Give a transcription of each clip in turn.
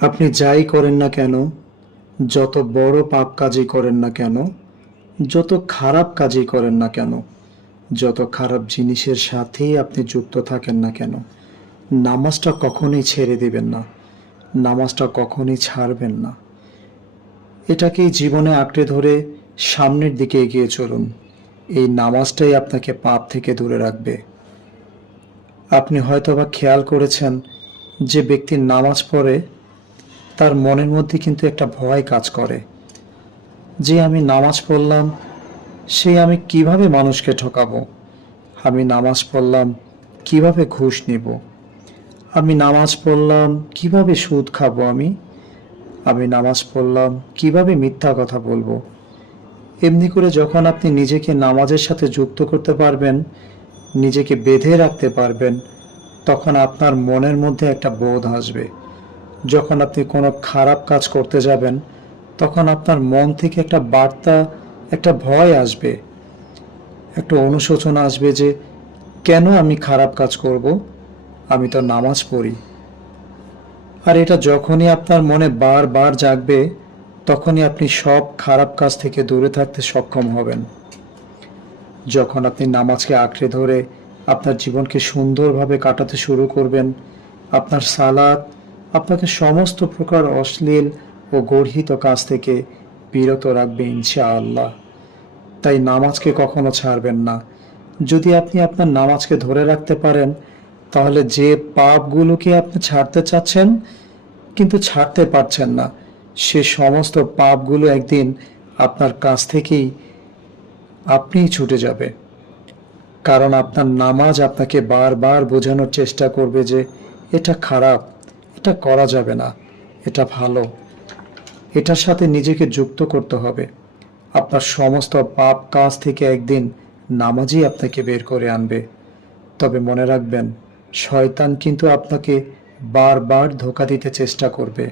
আপনি যাই করেন না কেন, যত বড় পাপ কাজই করেন না কেন, যত খারাপ কাজই করেন না কেন, যত খারাপ জিনিসের সাথেই আপনি যুক্ত থাকেন না কেন, নামাজটা কখনোই ছেড়ে দিবেন না, নামাজটা কখনোই ছাড়বেন না। এটাকেই জীবনে আঁকড়ে ধরে সামনের দিকে এগিয়ে চলুন। এই নামাজটাই আপনাকে পাপ থেকে দূরে রাখবে। আপনি হয়তোবা খেয়াল করেছেন যে ব্যক্তি নামাজ পড়ে তার মনের মধ্যে কিন্তু একটা ভয় কাজ করে। যে আমি নামাজ পড়লাম, সে আমি কীভাবে মানুষকে ঠকাবো? আমি নামাজ পড়লাম, কীভাবে ঘুষ নিব? আমি নামাজ পড়লাম, কীভাবে সুদ খাব আমি? আমি নামাজ পড়লাম, কীভাবে মিথ্যা কথা বলব? এমনি করে যখন আপনি নিজেকে নামাজের সাথে যুক্ত করতে পারবেন, নিজেকে বেঁধে রাখতে পারবেন, তখন আপনার মনের মধ্যে একটা বোধ আসবে। যখন আপনি কোনো খারাপ কাজ করতে যাবেন, তখন আপনার মন থেকে একটা বার্তা, একটা ভয় আসবে। একটা অনুশোচনা আসবে যে, কেন আমি খারাপ কাজ করব? আমি তো নামাজ পড়ি। আর এটা যখনই আপনার মনে বারবার জাগবে, তখনই আপনি সব খারাপ কাজ থেকে দূরে থাকতে সক্ষম হবেন। যখন আপনি নামাজকে আঁকড়ে ধরে আপনার জীবনকে সুন্দরভাবে কাটাতে শুরু করবেন, আপনার সালাদ আপনাকে সমস্ত প্রকার অশ্লীল ও গর্হিত কাজ থেকে বিরত রাখবে ইনশাআল্লাহ। তাই নামাজকে কখনো ছাড়বেন না। যদি আপনি আপনার নামাজকে ধরে রাখতে পারেন, তাহলে যে পাপগুলোকে আপনি ছাড়তে চাচ্ছেন, কিন্তু ছাড়তে পারছেন না, সে সমস্ত পাপগুলো একদিন আপনার কাছ থেকেই আপনিই ছুটে যাবে। কারণ আপনার নামাজ আপনাকে বারবার বোঝানোর চেষ্টা করবে যে এটা খারাপ। এটা করা যাবে না। এটা ভালো। এটার সাথে নিজেকে যুক্ত করতে হবে। আপনার সমস্ত পাপ কাজ থেকে একদিন নামাজই আপনাকে বের করে আনবে। তবে মনে রাখবেন, শয়তান কিন্তু আপনাকে বারবার ধোকা দিতে চেষ্টা করবে।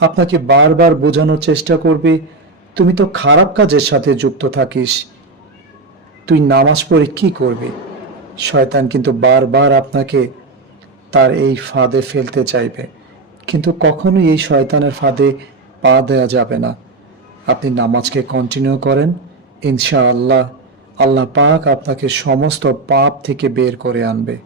আপনাকে বারবার বোঝানোর চেষ্টা করবে, তুমি তো খারাপ কাজের সাথে যুক্ত থাকিস। তুই নামাজ পড়ে কি করবি? শয়তান কিন্তু বারবার আপনাকে তার এই ফাঁদে ফেলতে চাইবে। কিন্তু কখনোই এই শয়তানের ফাঁদে পা দেওয়া যাবে না। আপনি নামাজকে কন্টিনিউ করেন। ইনশাআল্লাহ আল্লাহ পাক আপনাকে সমস্ত পাপ থেকে বের করে আনবে।